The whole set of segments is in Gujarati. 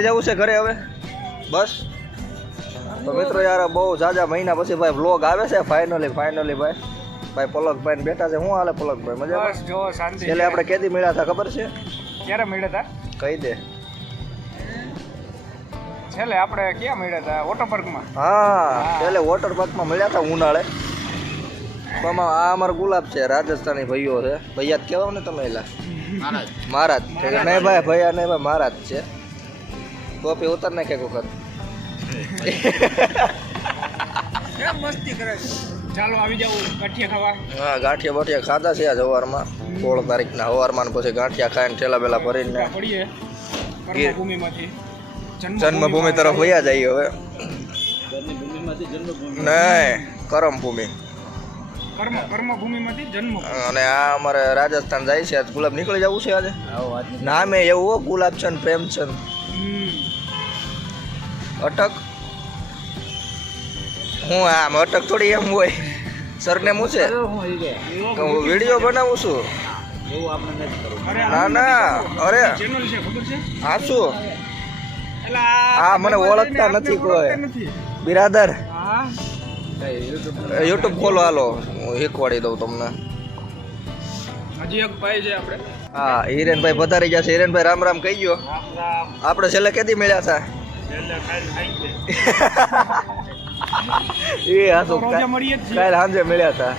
નીકળી જવું છે ઘરે હવે. બસ. તો મિત્રો યાર બહુ જાજા મહિના પછી ભાઈ વ્લોગ આવે છે ફાઇનલી ફાઇનલી ભાઈ. ભાઈ પલકભાઈ ને બેઠા છે. શું હાલે પલકભાઈ? મજા બસ જો શાંતિ એટલે આપણે કેદી મળ્યા હતા ખબર છે? ક્યારે મળ્યા હતા? કહી દે. છેલ્લે આપણે ક્યાં મળ્યા હતા? વોટર પાર્કમાં હા છેલ્લે વોટર પાર્કમાં મળ્યા હતા ઉનાળે. તો આ અમારો ગુલાબ છે રાજસ્થાની ભાઈઓ છે. ભૈયા જ કેવા ને તમે એલા? મહારાજ. છે નહીં ભાઈ ભૈયા નહીં ભાઈ મહારાજ છે. ટોપી ઉતાર નાખે એક વખત. મસ્તી કરે ચાલો આવી જાવ ગાંઠિયા ખાવા. હા ગાંઠિયા બાઠિયા ખાધા છે આ સવારમાં સોળ તારીખના સવારમાં પછી ગાંઠિયા ખાઈને ઠેલા બેલા ભરીને પડીએ. કર્મભૂમિમાંથી જન્મભૂમિ તરફ વયા જઈએ હવે. નહીં કરમભૂમિ. કર્મ કર્મભૂમિમાંથી જન્મ અને આ અમારે રાજસ્થાન જાય છે આજ ગુલાબ નીકળી જવું છે આજે. નામે એવું હો ગુલાબચંદ પ્રેમચંદ હમ. અટક? હું આમ અટક થોડી એમ હોય. સરનેમ હું છે? તો હું વીડિયો બનાવું છું. ના ના અરે. ચેનલ છે ખબર છે? આ શું? હા આ મને ઓળખતા નથી કોઈ. બિરાદર. યુટ્યુબ ખોલો હાલો. હું શીખવાડી દઉં તમને. હજી એક ભાઈ છે આપણે. હા હિરેનભાઈ પધારી ગયા છે. હિરેનભાઈ રામ રામ કહી ગયો. રામ રામ. આપણે છેલ્લે કેદી મળ્યા હતા? એ હા તો કાલે સાંજે મળ્યા હતા.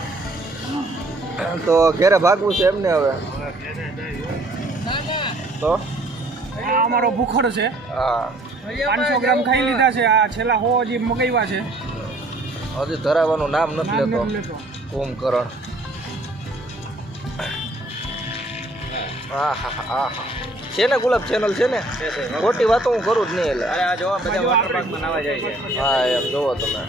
તો ઘેરે ભાગવું છે એમને હવે? તો? અમારો ભૂખડ છે. હા. પાંચસો ગ્રામ ખાઈ લીધા છે. આ છેલ્લા હો હજી મગાવ્યા છે. હજી ધરાવવાનું નામ નથી નામ લેતો. નથી લેતો. કુંભકરણ. હા હા હા છે ને ગુલાબ ચેનલ છે ને? ખોટી વાતો હું કરું જ નહીં એટલે. હા એમ જોવો તમે.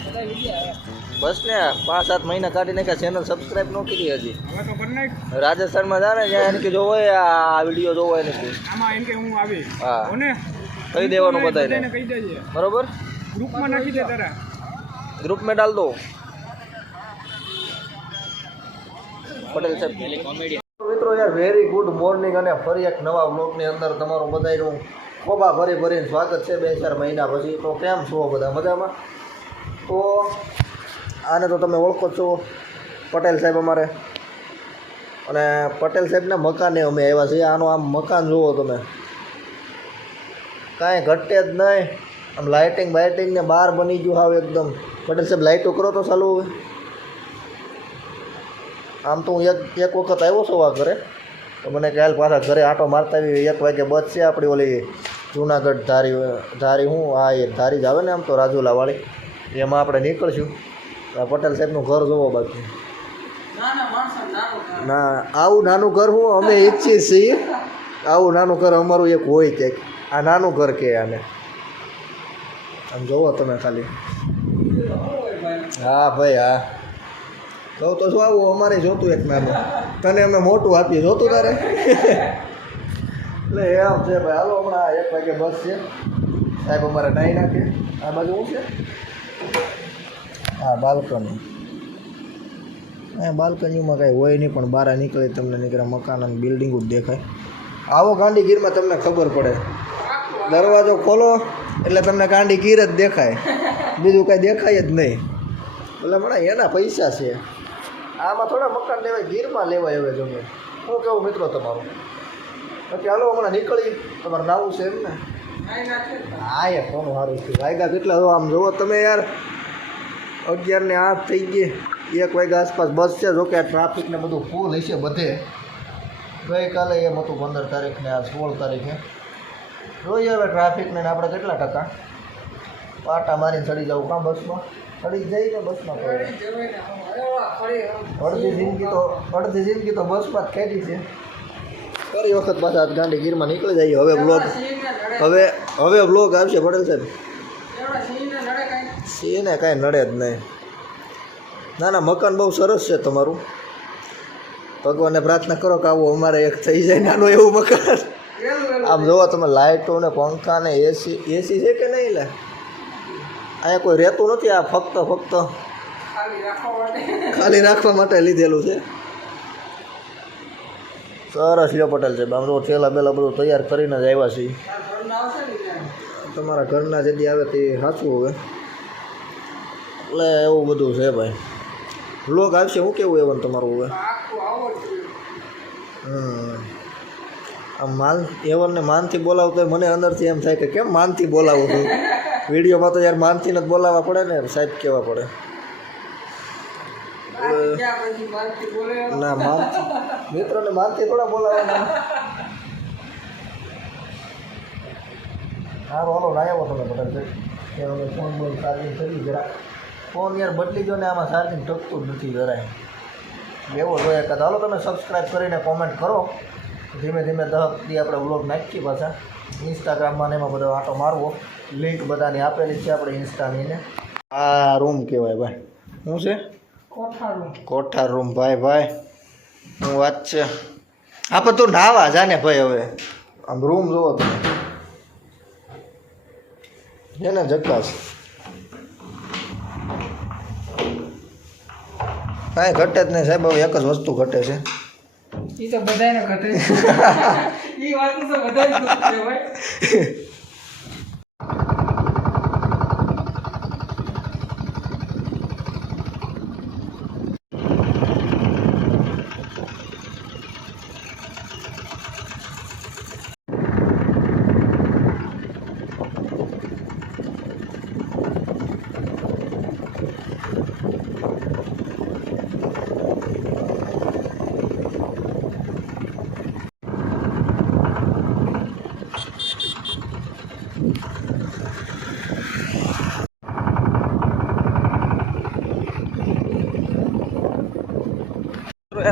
બસ ને પાંચ સાત મહિના કાઢી નાખ્યા ચેનલ સબસ્ક્રાઇબ ન કરી હજી. રાજસ્થાનમાં જાણે ત્યાં એને કે જોવો આ વીડિયો જોવો એને કે. આમાં હું આવી હા. કહી દેવાનું બધાને બરોબર? ગ્રુપમાં નાખી દે તારા. ગ્રુપ મેં ડાલ દો પટેલ સાહેબ. કોમેડી મિત્રો, યાર વેરી ગુડ મોર્નિંગ અને ફરી એક નવા બ્લોગની અંદર તમારું બધાનું ખોબા ભરી ભરીને સ્વાગત છે બે ચાર મહિના પછી. તો કેમ છો બધા? મજામાં? તો આને તો તમે ઓળખો છો, પટેલ સાહેબ અમારે. અને પટેલ સાહેબના મકાને અમે આવ્યા છીએ. આનું આમ મકાન જુઓ તમે. કાંઈ ઘટે જ નહીં. આમ લાઇટિંગ બાઇટિંગને બહાર બની ગયું હાવ એકદમ. પટેલ સાહેબ લાઇટો કરો તો ચાલુ હવે. આમ તો હું એક એક વખત આવ્યો છું આ ઘરે. તો મને કાલ પાછા ઘરે આંટો મારતા આવી એક વાગે બસ છે આપણી ઓલી જુનાગઢ ધારી ધારી હું આ એ ધારી જ આવે ને આમ તો રાજુલાવાળી. એમાં આપણે નીકળશું. આ પટેલ સાહેબનું ઘર જોવો બાકી. ના આવું નાનું ઘર હું અમે ઈચ્છીએ છીએ. આવું નાનું ઘર અમારું એક હોય કે આ નાનું ઘર કે આને. આમ જોવો તમે ખાલી. હા ભાઈ હા. કહું તો શું આવું? અમારે જોતું એક નાનું. તને અમે મોટું આપીએ. જોતું તારે? એટલે એમ છે ભાઈ. હાલો, હમણાં એક વાગે બસ છે. સાહેબ અમારે નાહી નાખે. આ બાજુ હું છે? હા બાલ્કની. હા બાલ્કનીમાં કાંઈ હોય નહીં, પણ બહાર નીકળે તમને નીકળે મકાન અને બિલ્ડિંગો જ દેખાય. આવો ગાંધીગીરમાં તમને ખબર પડે. દરવાજો ખોલો, એટલે તમને ગાંધીગીર જ દેખાય. બીજું કાંઈ દેખાય જ નહીં. એટલે મને એના પૈસા છે. આમાં થોડા મકાન લેવાય, ગીરમાં લેવાય હવે જમીન. હું કેવું મિત્રો તમારો? પછી હાલો, હમણાં નીકળી. તમારે નાવું છે એમ ને? હા યાર કોનું સારું છે. વાયગા કેટલા જો આમ જુઓ તમે યાર. અગિયાર ને આઠ થઈ ગઈ. એક વાગ્યા આસપાસ બસ છે. જોકે આ ટ્રાફિક ને બધું ફૂલ હશે બધે. ગઈકાલે એમ હતું પંદર તારીખને આ સોળ તારીખે. જોઈએ હવે ટ્રાફિકને આપણે કેટલા ટકા? પાટા મારીને ચડી જવું કાં બસમાં? ચડી જઈ ને બસમાં કોઈ અડધી જિંદગી તો અડધી જિંદગી તો બસમાં જ ખેડી છે. ફરી વખત પાછા આજ ગાંડી ગીરમાં નીકળી જઈએ. હવે બ્લોગ હવે હવે બ્લોગ આવશે પટેલ સાહેબ. સિંહને કાંઈ. નડે જ નહીં. ના ના મકાન બહુ સરસ છે તમારું. ભગવાનને પ્રાર્થના કરો કે આવું અમારે એક થઈ જાય નાનું એવું મકાન. આમ જોવો તમે લાઇટો ને પંખા ને એસી એસી છે કે નહીં લે? અહીંયા કોઈ રહેતું નથી, આ ફક્ત ફક્ત ખાલી રાખવા માટે લીધેલું છે. સરસ લ્યો પટેલ છે આમ જો ઠેલા બેલા બધું તૈયાર કરીને જ આવ્યા છીએ. તમારા ઘરના જેથી આવે તે સાચું હવે. એટલે એવું બધું છે ભાઈ. લોક આવશે, હું કેવું એવન તમારું હવે? જ. હમ. આમ માન, એવનને માનથી બોલાવતો મને અંદરથી એમ થાય કે કેમ માનથી બોલાવું છું? વિડીયોમાં તો યાર માનથી નથી બોલાવવા પડે ને, સાહેબ કહેવા પડે. બોલે ના, માનથી મિત્રોને માનથી થોડા બોલાવવાના. સારું ના લાવ્યો તમે બધા. કે હવે ફોન બોલ ચાર્જિંગ કરી જરા ફોન યાર બદલી ગયો ને, આમાં ચાર્જિંગ ટકતું જ નથી જરાય. એવો જોઈએ કદાચ હાલો, તમે સબસ્ક્રાઈબ કરીને કોમેન્ટ કરો. ધીમે ધીમે દહકથી આપણે વ્લોગ નાખીએ પાછા. ઇન્સ્ટાગ્રામમાં ને એમાં બધો આટો મારવો. લિંક બધાની આપેલી છે આપણે ઇન્સ્ટાની ને. આ રૂમ કહેવાય ભાઈ. શું છે? કોઠારું રૂમ ભાઈ ભાઈ. હું વાત છે? આપણે તું નાવા જા ને ભાઈ હવે. આમ રૂમ જોવો તમે. છે ને જકાશ કાંઈ ઘટે જ નહીં સાહેબ હવે એક જ વસ્તુ ઘટે છે. એ તો બધાને ઘટે એ વાત તો બધા જ ઘટે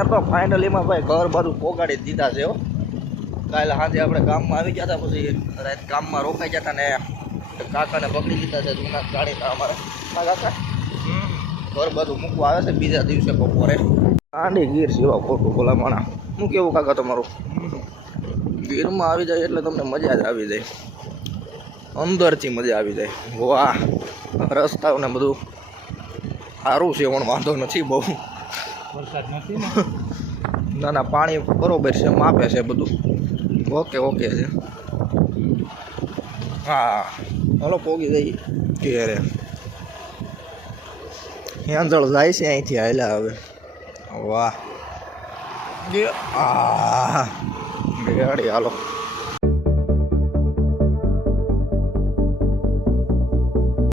તો ફાઇનલીમાં ભાઈ ઘર બધું પોગાડી દીધા છે કાલે સાંજે આપણે ગામમાં આવી હતા, પછી રાત ગામમાં રોકાઈ હતા ને કાકાને પકડી દીધા છે જૂના ગાડીના અમારે. કાકા? ઘર બધું મૂકવા આવે છે બીજા દિવસે બપોરે. આંડી ગીર જેવા ખોટું બોલા માણા હું કેવું કાકા તમારું? ગીરમાં આવી જાય એટલે તમને મજા જ આવી જાય. અંદરથી મજા આવી જાય. વાહ, રસ્તાઓને બધું સારું છે, પણ વાંધો નથી બહુ. વરસાદ નથી ના? ના પાણી બરોબર છે, માપે છે બધું. ઓકે ઓકે છે. હા, હલો, પોગી જઈ ઘેરે હેંજળ જાય છે અહીંથી હાલ્યા હવે. વાહ. ગાડી, હાલો.